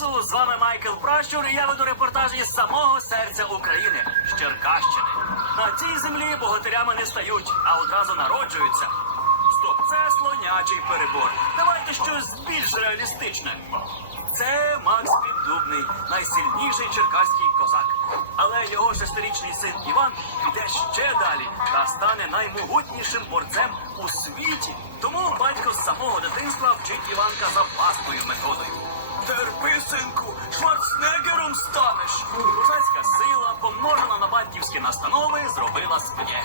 Ісу! З вами Майкл Пращур, і я веду репортаж із самого серця України з Черкащини. На цій землі богатирями не стають, а одразу народжуються. Стоп, це слонячий перебор. Давайте щось більш реалістичне. Це Макс Піддубний, найсильніший черкаський козак. Але його шестирічний син Іван піде ще далі та стане наймогутнішим борцем у світі. Тому батько з самого дитинства вчить Іванка за власною методою. Терпи, синку, шварценеггером станеш. Козацька сила, помножена на батьківські настанови, зробила своє.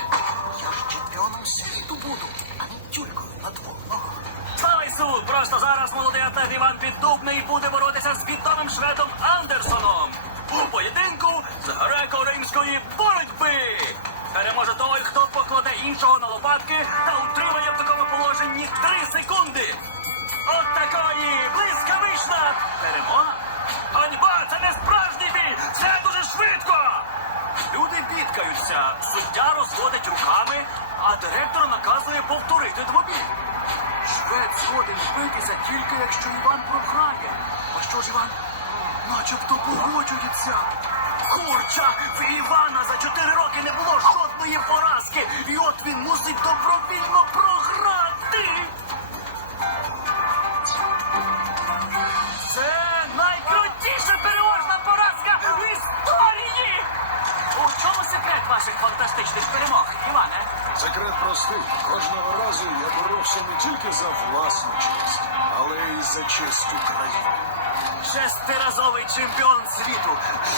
Я ж чемпіоном світу буду, а не тюлькою на двох ногах. Слава Ісу! Просто зараз молодий атлет Іван Піддубний буде боротися з відомим шведом Андерсоном у поєдинку з греко-римської боротьби. Переможе той, хто покладе іншого на лопатки та утримає перемога. Ганьба, це не справжній бій! Це дуже швидко! Люди бідкаються, суддя розводить руками, а директор наказує повторити двобій. Швед згоден битися тільки якщо Іван програє. А що ж Іван? Начебто погоджується. Курча, в Івана за чотири роки ваших фантастичних перемог, Іване? Секрет простий. Кожного разу я боровся не тільки за власну честь, але й за честь України. Шестиразовий чемпіон світу.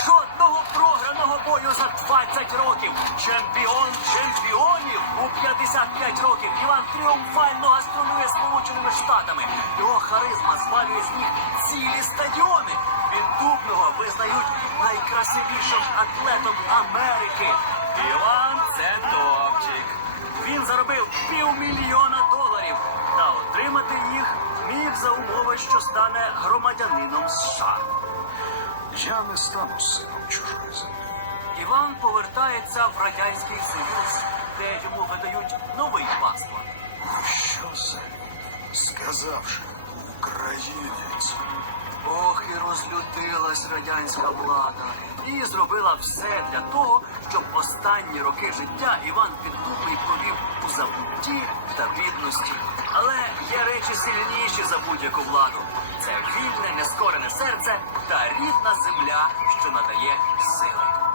Жодного програного бою за 20 років. Чемпіон чемпіонів у 55 років. Іван тріумфально гастролює Сполученими Штатами. Його харизма звалює з ніг цілі стадіони. Піддубного визнають найкрасивішим атлетом Америки. Іван це топчик. Він заробив півмільйона доларів та отримати їх міг за умови, що стане громадянином США. Я не стану сином чужої землі. Іван повертається в радянський союз, де йому видають новий паспорт. Що за? Сказавши українець. Ох, і розлютилась радянська влада і зробила все для того, щоб останні роки життя Іван Піддубний провів у забутті та бідності. Але є речі сильніші за будь-яку владу. Це вільне, нескорене серце та рідна земля, що надає сили.